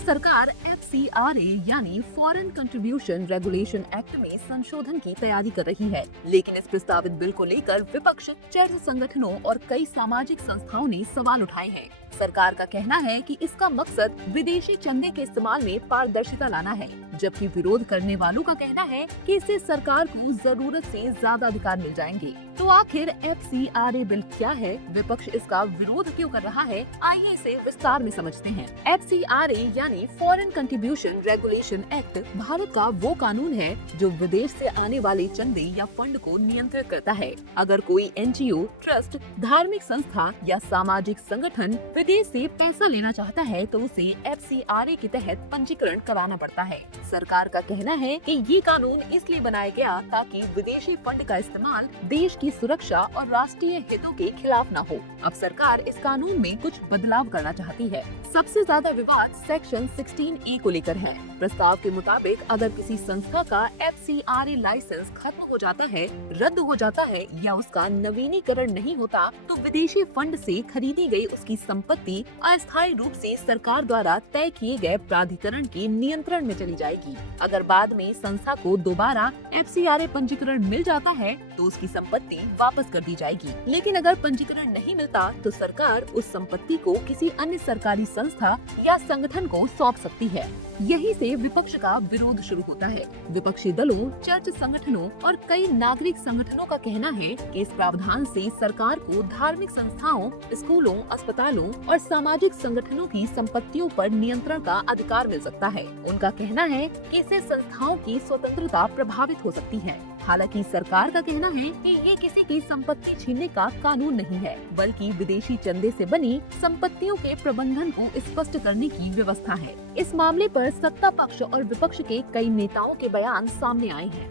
सरकार FCRA यानी foreign contribution regulation act में संशोधन की तैयारी कर रही है, लेकिन इस प्रस्तावित बिल को लेकर विपक्ष, चर्च संगठनों और कई सामाजिक संस्थाओं ने सवाल उठाए हैं। सरकार का कहना है कि इसका मकसद विदेशी चंदे के इस्तेमाल में पारदर्शिता लाना है, जबकि विरोध करने वालों का कहना है कि इससे सरकार को जरूरत से ज्यादा अधिकार मिल जाएंगे। तो आखिर FCRA बिल क्या है, विपक्ष इसका विरोध क्यों कर रहा है, आइए इसे विस्तार में समझते हैं। FCRA यानी foreign contribution regulation act Bharat का वो कानून है जो विदेश से आने वाले चंदे या फंड को नियंत्रित करता है। अगर कोई NGO, ट्रस्ट, धार्मिक संस्था या सामाजिक संगठन विदेश से पैसा लेना चाहता है तो उसे FCRA के तहत पंजीकरण कराना पड़ता है। सरकार का कहना है कि ये कानून इसलिए बनाया गया ताकि विदेशी फंड का इस्तेमाल देश की सुरक्षा और राष्ट्रीय हितों के खिलाफ न हो। अब सरकार इस कानून में कुछ बदलाव करना चाहती है। सबसे ज्यादा विवाद सेक्शन 16A को लेकर है। प्रस्ताव के मुताबिक अगर किसी संस्था का FCRA लाइसेंस खत्म हो जाता है, रद्द हो जाता है या उसका नवीनीकरण नहीं होता तो विदेशी फंड से खरीदी गई उसकी संपत्ति अस्थायी रूप से सरकार द्वारा तय किए गए प्राधिकरण के नियंत्रण में चली जाएगी। अगर बाद में संस्था को दोबारा FCRA पंजीकरण मिल जाता है तो उसकी संपत्ति वापस कर दी जाएगी, लेकिन अगर पंजीकरण नहीं मिलता तो सरकार उस संपत्ति को किसी अन्य सरकारी संस्था या संगठन को सौंप सकती है। यही से विपक्ष का विरोध शुरू होता है। विपक्षी दलों, चर्च संगठनों और कई नागरिक संगठनों का कहना है कि इस प्रावधान से सरकार को धार्मिक संस्थाओं, स्कूलों, अस्पतालों और सामाजिक संगठनों की संपत्तियों पर नियंत्रण का अधिकार मिल सकता है। उनका कहना है कि इससे संस्थाओं की स्वतंत्रता प्रभावित हो सकती है। हालांकि सरकार का कहना है कि ये किसी की संपत्ति छीनने का कानून नहीं है, बल्कि विदेशी चंदे से बनी संपत्तियों के प्रबंधन को स्पष्ट करने की व्यवस्था है। इस मामले पर सत्ता पक्ष और विपक्ष के कई नेताओं के बयान सामने आए हैं।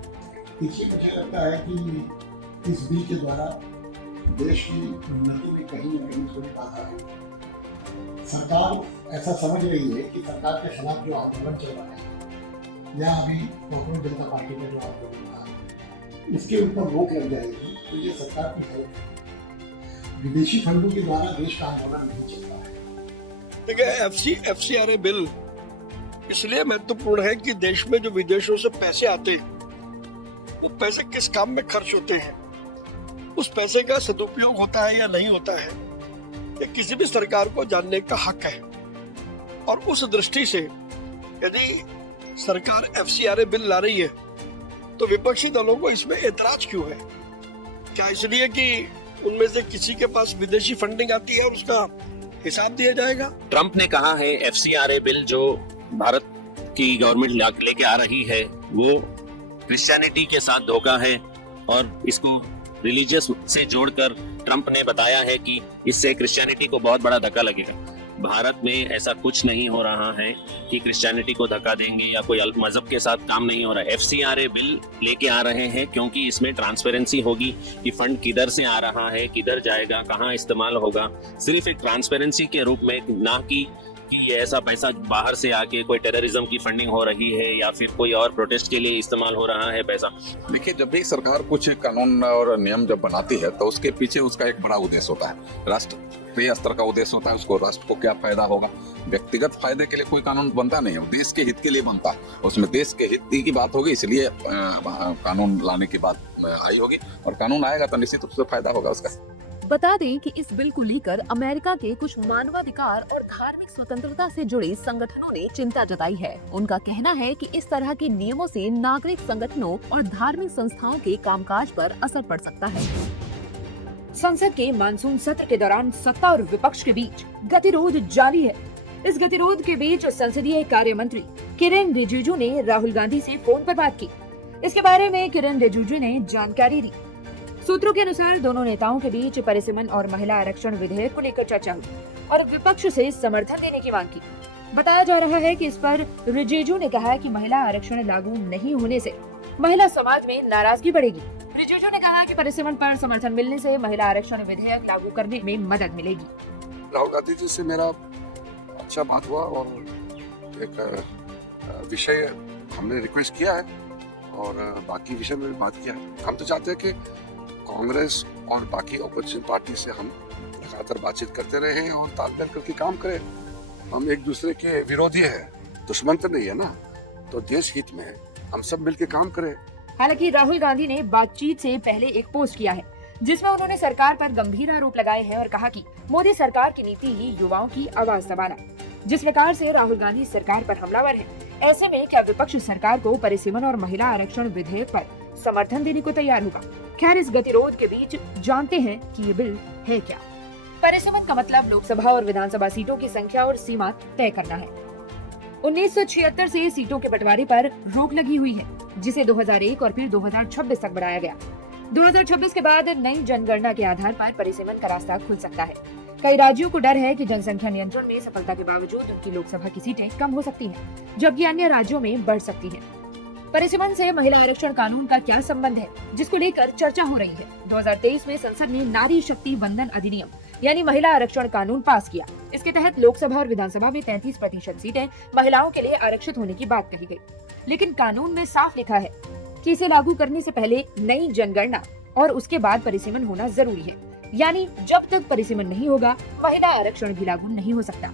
मुझे लगता है कि इस बिल के द्वारा देश की उन्नति में कहीं न कहीं थोड़ी बाधा है। सरकार ऐसा समझ रही है कि सरकार के खिलाफ जो आंदोलन चल रहा है या अभी बहुजन जनता पार्टी का जो आंदोलन था, इसके ऊपर रोक लग जाएगी तो ये सरकार की गलत है। विदेशी फंडों के द्वारा देश का आंदोलन नहीं चलता है। देखिए, FCRA बिल इसलिए महत्वपूर्ण है कि देश में जो विदेशों से पैसे आते हैं वो पैसे किस काम में खर्च होते हैं, उस पैसे का सदुपयोग होता है या नहीं होता है, ये किसी भी सरकार को जानने का हक है। और उस दृष्टि से यदि सरकार FCRA बिल ला रही है तो विपक्षी दलों को इसमें एतराज क्यों है? क्या इसलिए कि उनमें से किसी के पास विदेशी फंडिंग आती है और उसका हिसाब दिया जाएगा? ट्रंप ने कहा है FCRA बिल जो भारत की गवर्नमेंट लेके आ रही है वो क्रिश्चियनिटी के साथ धोखा है और इसको रिलीजियस से जोड़कर ट्रंप ने बताया है कि इससे क्रिश्चियनिटी को बहुत बड़ा धक्का लगेगा। भारत में ऐसा कुछ नहीं हो रहा है कि क्रिश्चियनिटी को धक्का देंगे या कोई अल्प मजहब के साथ काम नहीं हो रहा है। FCRA बिल लेके आ रहे हैं क्योंकि इसमें ट्रांसपेरेंसी होगी कि फंड किधर से आ रहा है, किधर जाएगा, कहाँ इस्तेमाल होगा, सिर्फ एक ट्रांसपेरेंसी के रूप में, ना कि ये ऐसा पैसा बाहर से आके कोई टेररिज्म की फंडिंग हो रही है या फिर कोई और प्रोटेस्ट के लिए इस्तेमाल हो रहा है पैसा। देखिए, जब भी सरकार कुछ कानून और नियम जब बनाती है तो उसके पीछे उसका एक बड़ा उद्देश्य होता है, राष्ट्रीय स्तर का उद्देश्य होता है। उसको राष्ट्र को क्या फायदा होगा, व्यक्तिगत फायदे के लिए कोई कानून बनता नहीं है, देश के हित के लिए बनता है। उसमें देश के हित की बात होगी, इसलिए कानून लाने की बात आई होगी और कानून आएगा तो निश्चित रूप से फायदा होगा उसका। बता दें कि इस बिल को लेकर अमेरिका के कुछ मानवाधिकार और धार्मिक स्वतंत्रता से जुड़े संगठनों ने चिंता जताई है। उनका कहना है कि इस तरह के नियमों से नागरिक संगठनों और धार्मिक संस्थाओं के कामकाज पर असर पड़ सकता है। संसद के मानसून सत्र के दौरान सत्ता और विपक्ष के बीच गतिरोध जारी है। इस गतिरोध के बीच संसदीय कार्य मंत्री किरेन रिजिजू ने राहुल गांधी से फोन पर बात की। इसके बारे में किरेन रिजिजू ने जानकारी दी। सूत्रों के अनुसार दोनों नेताओं के बीच परिसीमन और महिला आरक्षण विधेयक को लेकर चर्चा हुई और विपक्ष से समर्थन देने की मांग की। बताया जा रहा है कि इस पर रिजिजू ने कहा कि महिला आरक्षण लागू नहीं होने से महिला समाज में नाराजगी बढ़ेगी। रिजिजू ने कहा कि परिसीमन पर समर्थन मिलने से महिला आरक्षण विधेयक लागू करने में मदद मिलेगी। राहुल गांधी जी से मेरा अच्छा बात हुआ और एक विषय हमने रिक्वेस्ट किया है और बाकी विषय में भी बात किया है। हम तो चाहते हैं कि कांग्रेस और बाकी ऑपोजिशन पार्टी से हम लगातार बातचीत करते रहे और तालमेल करके काम करें। हम एक दूसरे के विरोधी हैं, दुश्मन तो नहीं है ना, तो देश हित में हम सब मिलकर काम करें। हालांकि राहुल गांधी ने बातचीत से पहले एक पोस्ट किया है जिसमें उन्होंने सरकार पर गंभीर आरोप लगाए हैं और कहा कि मोदी सरकार की नीति ही युवाओं की आवाज दबाना। जिस प्रकार से राहुल गांधी सरकार पर हमलावर है, ऐसे में क्या विपक्ष सरकार को परिसीमन और महिला आरक्षण विधेयक पर समर्थन देने को तैयार होगा? खैर, इस गतिरोध के बीच जानते हैं कि ये बिल है क्या। परिसीमन का मतलब लोकसभा और विधानसभा सीटों की संख्या और सीमा तय करना है। 1976 से सीटों के बंटवारे पर रोक लगी हुई है, जिसे 2001 और फिर 2026 तक बढ़ाया गया। 2026 के बाद नई जनगणना के आधार पर परिसीमन का रास्ता खुल सकता है। कई राज्यों को डर है कि जनसंख्या नियंत्रण में सफलता के बावजूद उनकी लोकसभा की सीटें कम हो सकती हैं, जबकि अन्य राज्यों में बढ़ सकती हैं। परिसीमन से महिला आरक्षण कानून का क्या संबंध है, जिसको लेकर चर्चा हो रही है। 2023 में संसद ने नारी शक्ति वंदन अधिनियम यानी महिला आरक्षण कानून पास किया। इसके तहत लोकसभा और विधानसभा में 33% सीटें महिलाओं के लिए आरक्षित होने की बात कही गई। लेकिन कानून में साफ लिखा है कि इसे लागू करने से पहले नई जनगणना और उसके बाद परिसीमन होना जरूरी है। यानी जब तक परिसीमन नहीं होगा, महिला आरक्षण भी लागू नहीं हो सकता।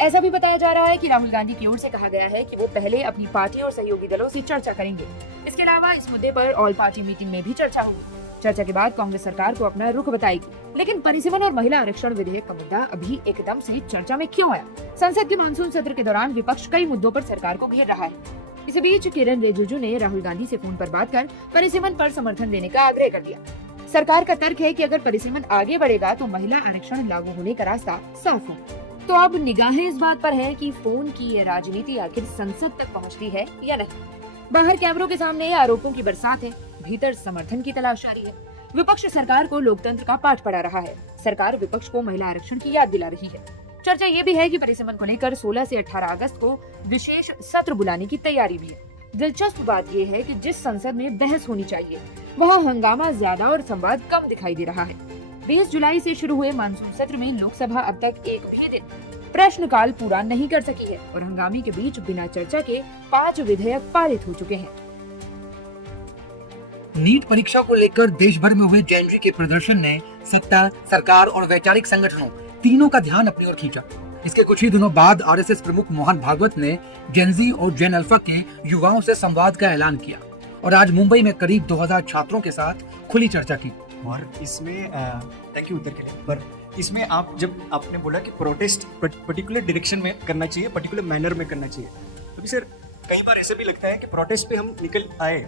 ऐसा भी बताया जा रहा है कि राहुल गांधी की ओर से कहा गया है कि वो पहले अपनी पार्टी और सहयोगी दलों से चर्चा करेंगे। इसके अलावा इस मुद्दे पर ऑल पार्टी मीटिंग में भी चर्चा होगी। चर्चा के बाद कांग्रेस सरकार को अपना रुख बताएगी। लेकिन परिसीमन और महिला आरक्षण विधेयक का मुद्दा अभी एकदम से चर्चा में क्यों आया? संसद के मानसून सत्र के दौरान विपक्ष कई मुद्दों पर सरकार को घेर रहा है। इसी बीच किरण रिजिजू ने राहुल गांधी से फोन पर बात कर परिसीमन पर समर्थन देने का आग्रह कर दिया। सरकार का तर्क है कि अगर परिसीमन आगे बढ़ेगा तो महिला आरक्षण लागू होने का रास्ता साफ हो। तो अब निगाहें इस बात पर है कि फोन की ये राजनीति आखिर संसद तक पहुंचती है या नहीं। बाहर कैमरों के सामने आरोपों की बरसात है, भीतर समर्थन की तलाश जारी है। विपक्ष सरकार को लोकतंत्र का पाठ पढ़ा रहा है। सरकार विपक्ष को महिला आरक्षण की याद दिला रही है। चर्चा ये भी है कि परिसीमन को लेकर 16 से 18 अगस्त को विशेष सत्र बुलाने की तैयारी भी है। दिलचस्प बात यह है कि जिस संसद में बहस होनी चाहिए, वहाँ हंगामा ज्यादा और संवाद कम दिखाई दे रहा है। 20 जुलाई से शुरू हुए मानसून सत्र में लोकसभा अब तक एक भी दिन प्रश्नकाल पूरा नहीं कर सकी है और हंगामे के बीच बिना चर्चा के 5 विधेयक पारित हो चुके हैं। नीट परीक्षा को लेकर देश भर में हुए जेनजी के प्रदर्शन ने सत्ता, सरकार और वैचारिक संगठनों तीनों का ध्यान अपनी ओर खींचा। इसके कुछ ही दिनों बाद आरएसएस प्रमुख मोहन भागवत ने जेनजी और जेन अल्फा के युवाओं से संवाद का ऐलान किया और आज मुंबई में करीब 2000 छात्रों के साथ खुली चर्चा की। और इसमें थैंक यू उत्तर के लिए, पर इसमें आप जब आपने बोला कि प्रोटेस्ट पर्टिकुलर डायरेक्शन में करना चाहिए, पर्टिकुलर मैनर में करना चाहिए, तो भी सर कई बार ऐसे भी लगता है कि प्रोटेस्ट पे हम निकल आए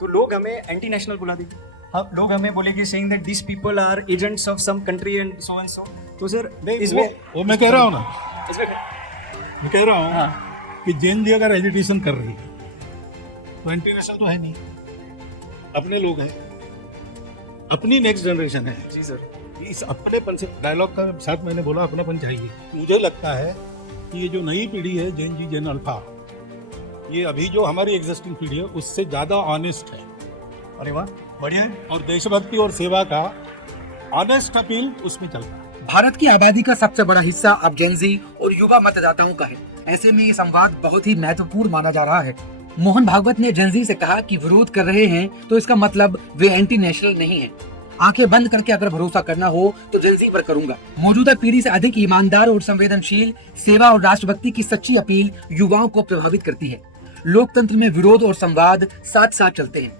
तो लोग हमें एंटी नेशनल बुला देंगे। हाँ, लोग हमें बोलेंगे saying that this people are agents of some country and so and so. तो सर इसमें वो मैं कह रहा हूँ ना, इसमें मैं कह रहा हूँ हाँ कि जेन जी अगर एजुटेशन कर रही है तो एंटी नेशनल तो है नहीं, अपने लोग हैं, अपनी नेक्स्ट जनरेशन है। जी सर, इस अपनेपन से डायलॉग का साथ मैंने बोला अपनेपन चाहिए। मुझे लगता है कि ये जो नई पीढ़ी है जेन जी जेन अल्फा, ये अभी जो हमारी एग्जिस्टिंग पीढ़ी है उससे ज्यादा ऑनेस्ट है। अरे वाह, बढ़िया है। और देशभक्ति और सेवा का ऑनेस्ट अपील उसमें चलता है। भारत की आबादी का सबसे बड़ा हिस्सा अब जेनजी और युवा मतदाताओं का है। ऐसे में ये संवाद बहुत ही महत्वपूर्ण माना जा रहा है। मोहन भागवत ने जेनजी से कहा कि विरोध कर रहे हैं तो इसका मतलब वे एंटी नेशनल नहीं है। आंखें बंद करके अगर भरोसा करना हो तो जेनजी पर करूंगा। मौजूदा पीढ़ी से अधिक ईमानदार और संवेदनशील, सेवा और राष्ट्रभक्ति की सच्ची अपील युवाओं को प्रभावित करती है। लोकतंत्र में विरोध और संवाद साथ साथ चलते हैं।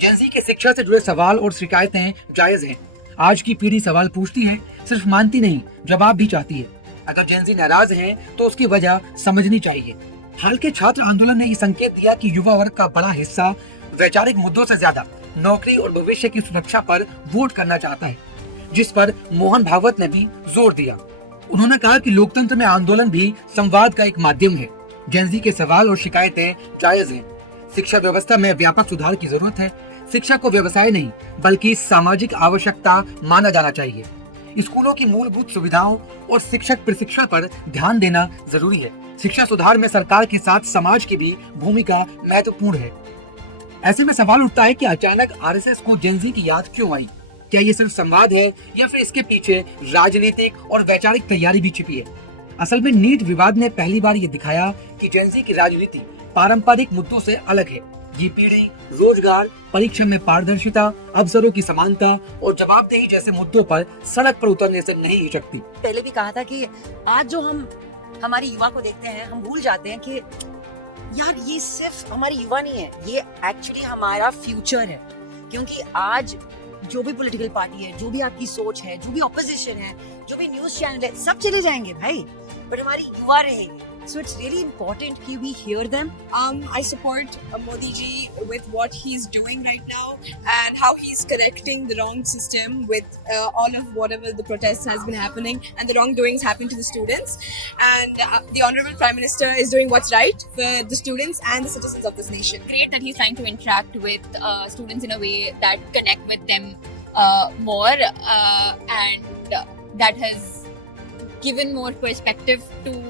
जेनजी के शिक्षा से जुड़े सवाल और शिकायतें जायज हैं। आज की पीढ़ी सवाल पूछती है, सिर्फ मानती नहीं, जवाब भी चाहती है। अगर जेनजी नाराज हैं तो उसकी वजह समझनी चाहिए। हाल के छात्र आंदोलन ने ये संकेत दिया कि युवा वर्ग का बड़ा हिस्सा वैचारिक मुद्दों से ज्यादा नौकरी और भविष्य की सुरक्षा पर वोट करना चाहता है, जिस पर मोहन भागवत ने भी जोर दिया। उन्होंने कहा कि लोकतंत्र में आंदोलन भी संवाद का एक माध्यम है। जेनजी के सवाल और शिकायतें जायज हैं। शिक्षा व्यवस्था में व्यापक सुधार की जरूरत है। शिक्षा को व्यवसाय नहीं बल्कि सामाजिक आवश्यकता माना जाना चाहिए। स्कूलों की मूलभूत सुविधाओं और शिक्षक प्रशिक्षण पर ध्यान देना जरूरी है। शिक्षा सुधार में सरकार के साथ समाज की भी भूमिका महत्वपूर्ण है। ऐसे में सवाल उठता है कि अचानक आरएसएस को जेनजी की याद क्यों आई? क्या ये सिर्फ संवाद है या फिर इसके पीछे राजनीतिक और वैचारिक तैयारी भी छिपी है? असल में नीट विवाद ने पहली बार ये दिखाया कि जेनजी की राजनीति पारंपरिक मुद्दों से अलग है। ये पीढ़ी रोजगार, परीक्षा में पारदर्शिता, अवसरों की समानता और जवाबदेही जैसे मुद्दों पर सड़क पर उतरने से नहीं हिचकती। पहले भी कहा था कि आज जो हम हमारे युवा को देखते हैं, हम भूल जाते हैं कि यार ये सिर्फ हमारी युवा नहीं है, ये एक्चुअली हमारा फ्यूचर है। क्योंकि आज जो भी पॉलिटिकल पार्टी है, जो भी आपकी सोच है, जो भी ऑपोजिशन है, जो भी न्यूज चैनल है, सब चले जाएंगे भाई, बट हमारी युवा रहेगी। So it's really important that we hear them. I support Modi ji with what he's doing right now and how he's correcting the wrong system with all of whatever the protests has been happening and the wrongdoings happening to the students. And the Honorable Prime Minister is doing what's right for the students and the citizens of this nation. Great that he's trying to interact with students in a way that connect with them more and that has given more perspective to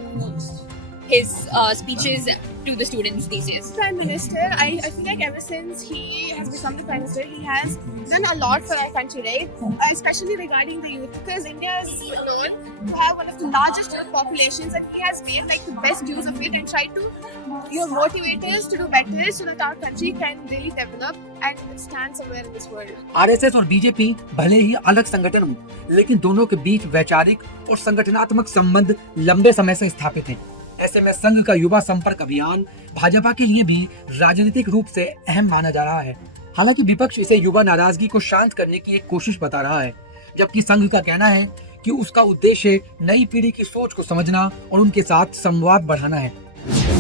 his speeches to the students these days. Prime Minister, I feel like ever since he has become the Prime Minister, he has done a lot for our country, right? Especially regarding the youth, because India is known to have one of the largest youth populations, and he has made like the best use of it and tried to motivate us to do better so that our country can really develop and stand somewhere in this world. RSS और BJP भले ही अलग संगठन हो, लेकिन दोनों के बीच वैचारिक और संगठनात्मक संबंध लंबे समय से स्थापित हैं। ऐसे में संघ का युवा संपर्क अभियान भाजपा के लिए भी राजनीतिक रूप से अहम माना जा रहा है। हालांकि विपक्ष इसे युवा नाराजगी को शांत करने की एक कोशिश बता रहा है, जबकि संघ का कहना है कि उसका उद्देश्य नई पीढ़ी की सोच को समझना और उनके साथ संवाद बढ़ाना है।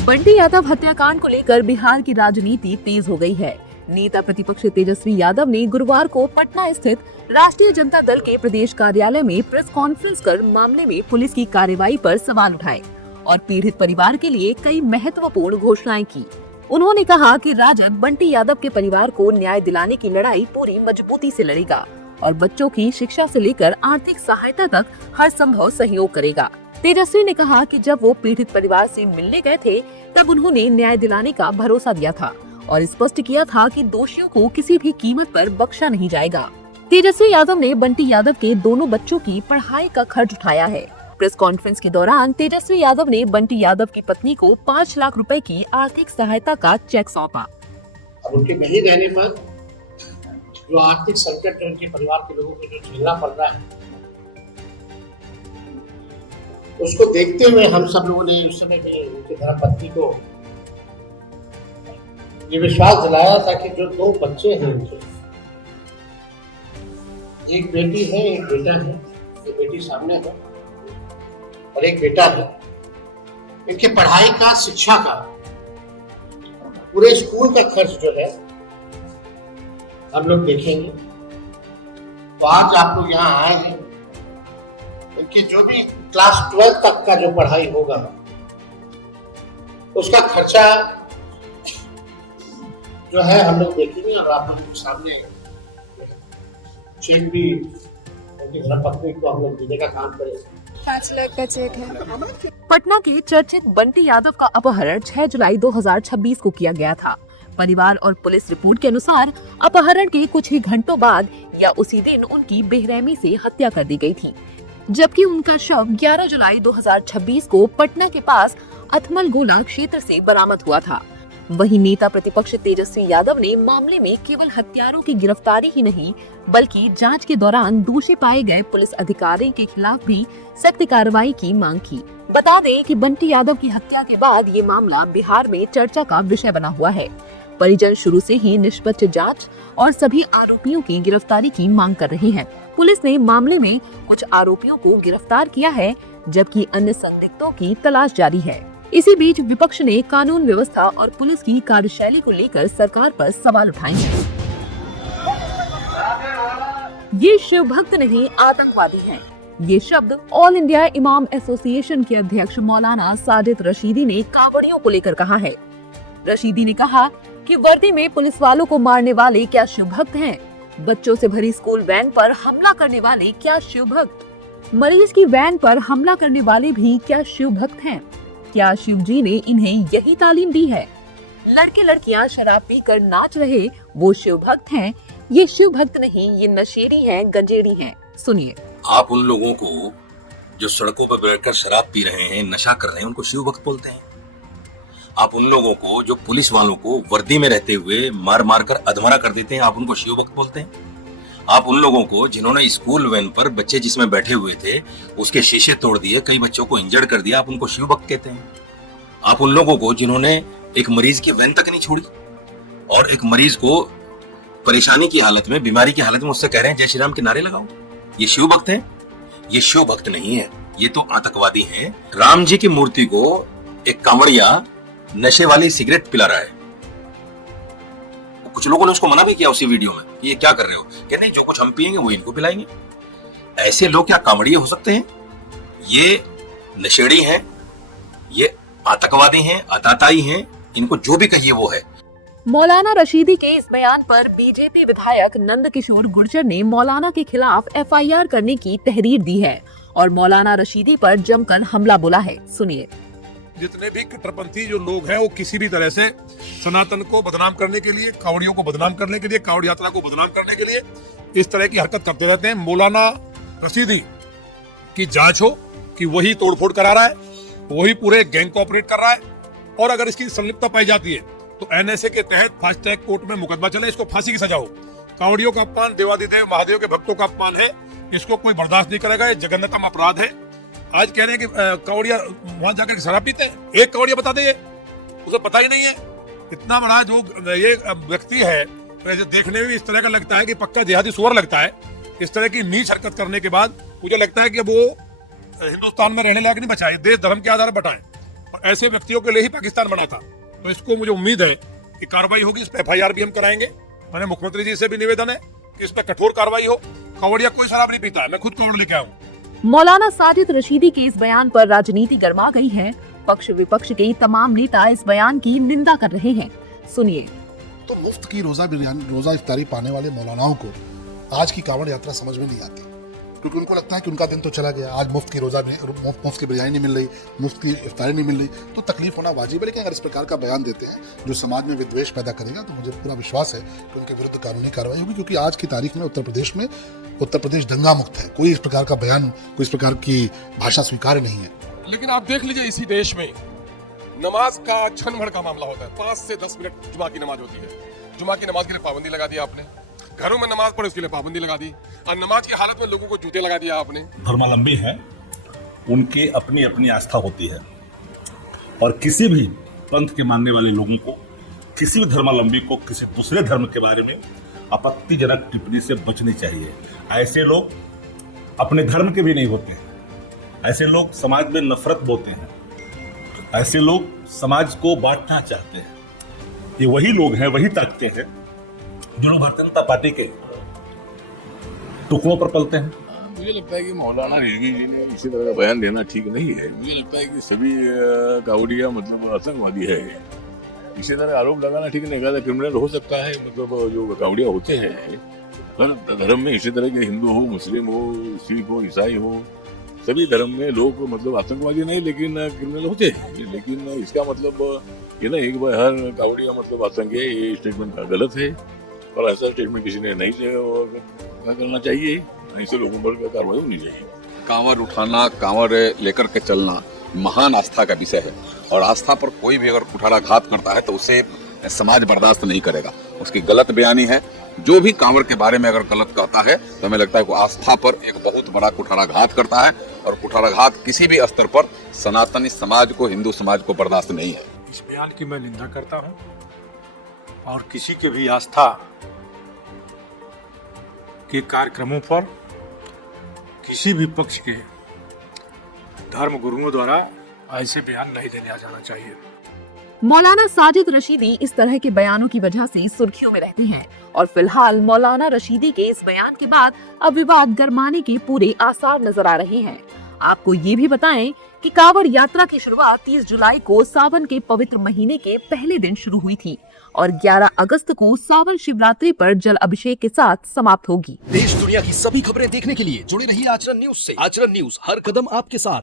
बंटी यादव हत्याकांड को लेकर बिहार की राजनीति तेज हो गई है। नेता प्रतिपक्ष तेजस्वी यादव ने गुरुवार को पटना स्थित राष्ट्रीय जनता दल के प्रदेश कार्यालय में प्रेस कॉन्फ्रेंस कर मामले में पुलिस की कार्रवाई पर सवाल उठाए और पीड़ित परिवार के लिए कई महत्वपूर्ण घोषणाएं की। उन्होंने कहा कि राजद बंटी यादव के परिवार को न्याय दिलाने की लड़ाई पूरी मजबूती से लड़ेगा और बच्चों की शिक्षा से लेकर आर्थिक सहायता तक हर संभव सहयोग करेगा। तेजस्वी ने कहा कि जब वो पीड़ित परिवार से मिलने गए थे तब उन्होंने न्याय दिलाने का भरोसा दिया था और स्पष्ट किया था कि दोषियों को किसी भी कीमत पर बख्शा नहीं जाएगा। तेजस्वी यादव ने बंटी यादव के दोनों बच्चों की पढ़ाई का खर्च उठाया है। प्रेस कॉन्फ्रेंस के दौरान तेजस्वी यादव ने बंटी यादव की पत्नी को 5 लाख रुपए की आर्थिक सहायता का चेक सौंपा। अब उनके नहीं रहने पर जो आर्थिक संकट उनके परिवार के लोगों को जो झेलना पड़ रहा है, उसको देखते हुए हम सब लोगों ने उस समय में उनकी धर्मपत्नी को ये विश्वास दिलाया था कि जो 2 बच्चे हैं उनके, एक बेटी है एक बेटा है, ये बेटी सामने है और एक बेटा है, इनकी पढ़ाई का शिक्षा का पूरे स्कूल का खर्च जो है हम लोग देखेंगे। तो आज आप लोग यहाँ आए हैं, इनकी जो भी क्लास 12 तक का जो पढ़ाई होगा उसका खर्चा जो है हम लोग देखेंगे और आप लोगों के सामने चेक भी उनकी धर्मपत्नी को हम लोग देने का काम करेंगे। 5 लाख का चेक है। पटना के चर्चित बंटी यादव का अपहरण 6 जुलाई 2026 को किया गया था। परिवार और पुलिस रिपोर्ट के अनुसार अपहरण के कुछ ही घंटों बाद या उसी दिन उनकी बेरहमी से हत्या कर दी गई थी, जबकि उनका शव 11 जुलाई 2026 को पटना के पास अथमल गोला क्षेत्र से बरामद हुआ था। वहीं नेता प्रतिपक्ष तेजस्वी यादव ने मामले में केवल हत्यारों की गिरफ्तारी ही नहीं बल्कि जांच के दौरान दोषी पाए गए पुलिस अधिकारी के खिलाफ भी सख्त कार्रवाई की मांग की। बता दें कि बंटी यादव की हत्या के बाद ये मामला बिहार में चर्चा का विषय बना हुआ है। परिजन शुरू से ही निष्पक्ष जांच और सभी आरोपियों की गिरफ्तारी की मांग कर रहे हैं। पुलिस ने मामले में कुछ आरोपियों को गिरफ्तार किया है, जबकि अन्य संदिग्धों की तलाश जारी है। इसी बीच विपक्ष ने कानून व्यवस्था और पुलिस की कार्यशैली को लेकर सरकार पर सवाल उठाए हैं। ये शिव भक्त नहीं आतंकवादी हैं। ये शब्द ऑल इंडिया इमाम एसोसिएशन के अध्यक्ष मौलाना साजिद रशीदी ने कांवड़ियों को लेकर कहा है। रशीदी ने कहा कि वर्दी में पुलिस वालों को मारने वाले क्या शिव भक्त हैं? बच्चों से भरी स्कूल वैन पर हमला करने वाले क्या शिव भक्त? मरीज की वैन पर हमला करने वाले भी क्या शिव भक्त हैं? क्या शिव जी ने इन्हें यही तालीम दी है? लड़के लड़कियां शराब पीकर नाच रहे वो शिव भक्त हैं? ये शिव भक्त नहीं, ये नशेड़ी हैं, गंजेड़ी हैं। सुनिए। आप उन लोगों को जो सड़कों पर बैठकर शराब पी रहे हैं, नशा कर रहे हैं, उनको शिव भक्त बोलते हैं। आप उन लोगों को जो पुलिस वालों को वर्दी में रहते हुए मार मार कर अधमरा कर देते हैं, आप उनको शिव भक्त बोलते हैं। आप उन लोगों को जिन्होंने स्कूल वैन पर बच्चे जिसमें बैठे हुए थे उसके शीशे तोड़ दिए, कई बच्चों को इंजर्ड कर दिया, आप उनको शिव भक्त कहते हैं। आप उन लोगों को जिन्होंने एक मरीज की वैन तक नहीं छोड़ी और एक मरीज को परेशानी की हालत में, बीमारी की हालत में उससे कह रहे हैं जय श्री राम के नारे लगाओ। ये शिव भक्त है? ये शिव भक्त नहीं है, ये तो आतंकवादी हैं। राम जी की मूर्ति को एक कांवड़िया नशे वाली सिगरेट पिला रहा है। कुछ लोगों ने उसको मना भी किया उसी वीडियो में, ये क्या कर रहे हो? कि नहीं, जो कुछ हम पिएंगे वो इनको पिलाएंगे। ऐसे लोग क्या कांवड़िए हो सकते हैं? ये नशेड़ी हैं, ये आतंकवादी हैं, अताताई हैं, इनको जो भी कहिए वो है। मौलाना रशीदी के इस बयान पर बीजेपी विधायक नंदकिशोर गुर्जर ने मौलाना के खिलाफ एफआईआर करने की तहरीर दी है और मौलाना रशीदी पर जमकर हमला बोला है। सुनिए। जितने भी कट्टरपंथी जो लोग हैं वो किसी भी तरह से सनातन को बदनाम करने के लिए, कांवड़ियों को बदनाम करने के लिए, कांवड़ यात्रा को बदनाम करने के लिए इस तरह की हरकत करते रहते हैं। मौलाना रशीदी की जांच हो कि वही तोड़फोड़ करा रहा है, वही पूरे गैंग को ऑपरेट कर रहा है, और अगर इसकी संलिप्तता पाई जाती है तो एनएसए के तहत फास्ट ट्रैक कोर्ट में मुकदमा चले, इसको फांसी की सजा हो। कांवड़ियों का अपमान, देवादिदेव महादेव के भक्तों का अपमान है, इसको कोई बर्दाश्त नहीं करेगा, ये जघन्यतम अपराध है। आज कह रहे हैं कि कांवड़िया वहां जाकर शराब पीते हैं। एक कांवड़िया बता दे, उसे पता ही नहीं है। इतना बड़ा जो ये व्यक्ति है, तो देखने में इस तरह का लगता है कि पक्का देहाती सुअर लगता है। इस तरह की नीच हरकत करने के बाद मुझे लगता है कि वो हिंदुस्तान में रहने लायक नहीं बचा है। देश धर्म के आधार पर बटाएं, और ऐसे व्यक्तियों के लिए ही पाकिस्तान बना था। तो इसको मुझे उम्मीद है कि कार्रवाई होगी, इस पर एफआईआर भी हम कराएंगे। मैंने मुख्यमंत्री जी से भी निवेदन है कि इस पर कठोर कार्रवाई हो। कांवड़िया कोई शराब नहीं पीता है, मैं खुद कांवड़ लेके आऊँ। मौलाना साजिद रशीदी के इस बयान पर राजनीति गर्मा गई है। पक्ष विपक्ष के तमाम नेता इस बयान की निंदा कर रहे हैं। सुनिए। तो मुफ्त की रोजा इफ्तारी पाने वाले मौलानाओं को आज की कांवड़ यात्रा समझ में नहीं आती, क्योंकि उनको लगता है कि उनका दिन तो चला गया। आज मुफ्त की रोजा मुफ्त की बिरयानी नहीं मिल रही, मुफ्त की इफ्तारी नहीं मिल रही, तो तकलीफ होना वाजिब है। लेकिन अगर इस प्रकार का बयान देते हैं जो समाज में विद्वेष पैदा करेगा, तो मुझे पूरा विश्वास है कि उनके विरुद्ध कानूनी कार्रवाई होगी। क्योंकि आज की तारीख में उत्तर प्रदेश दंगा मुक्त है। कोई इस प्रकार का बयान, कोई इस प्रकार की भाषा स्वीकार्य नहीं है। लेकिन आप देख लीजिए, इसी देश में नमाज का क्षण भर का मामला होता है। 5 से 10 मिनट जुमा की नमाज होती है। जुमा की नमाज के लिए पाबंदी लगा दी आपने, घरों में नमाज पढ़े उसके लिए पाबंदी लगा दी, और नमाज की हालत में लोगों को जूते लगा दिया आपने। धर्मावलंबी हैं, उनके अपनी अपनी आस्था होती है, और किसी भी पंथ के मानने वाले लोगों को, किसी भी धर्मावलंबी को किसी दूसरे धर्म के बारे में आपत्तिजनक टिप्पणी से बचनी चाहिए। ऐसे लोग अपने धर्म के भी नहीं होते हैं, ऐसे लोग समाज में नफरत बोते हैं, ऐसे लोग समाज को बांटना चाहते हैं। ये वही लोग हैं, वही ताकतें हैं जो लोग भारतीय जनता पार्टी के टुकड़ों पर पलते हैं। मुझे लगता है कि मौलाना रिजवी जी ने इसी तरह का बयान देना ठीक नहीं है। मुझे लगता है कि सभी कांवड़िया मतलब आतंकवादी है। इसी तरह आरोप लगाना ठीक नहीं, कहता क्रिमिनल हो सकता है। मतलब जो कांवड़िया होते हैं हर धर्म में, इसी तरह के हिंदू हो, मुस्लिम हो, सिख हो, ईसाई हो, सभी धर्म में लोग मतलब आतंकवादी नहीं लेकिन क्रिमिनल होते हैं। लेकिन इसका मतलब ये नहीं कि हर कांवड़िया मतलब आतंक है, ये स्टेटमेंट गलत है, और ऐसा स्टेटमेंट किसी ने नहीं करना चाहिए। ऐसे लोगों पर कार्रवाई होनी चाहिए। कांवर उठाना, कांवर लेकर के चलना महान आस्था का विषय है, और आस्था पर कोई भी अगर कुठाराघात करता है तो उसे समाज बर्दाश्त नहीं करेगा। उसकी गलत बयानी है। जो भी कांवर के बारे में अगर गलत कहता है तो हमें लगता है कि आस्था पर एक बहुत बड़ा कुठाराघात करता है, और कुठाराघात किसी भी स्तर पर सनातनी समाज को, हिंदू समाज को बर्दाश्त नहीं है। इस बयान की मैं निंदा करता हूँ, और किसी के भी आस्था के कार्यक्रमों पर किसी भी पक्ष के धर्म गुरुओं द्वारा ऐसे बयान नहीं दिया जाना चाहिए। मौलाना साजिद रशीदी इस तरह के बयानों की वजह से सुर्खियों में रहते हैं, और फिलहाल मौलाना रशीदी के इस बयान के बाद अब विवाद गरमाने के पूरे आसार नजर आ रहे हैं। आपको ये भी बताएं कि कांवड़ यात्रा की शुरुआत 30 जुलाई को सावन के पवित्र महीने के पहले दिन शुरू हुई थी, और 11 अगस्त को सावन शिवरात्रि पर जल अभिषेक के साथ समाप्त होगी। देश दुनिया की सभी खबरें देखने के लिए जुड़े रहिए आचरण न्यूज से। आचरण न्यूज, हर कदम आपके साथ।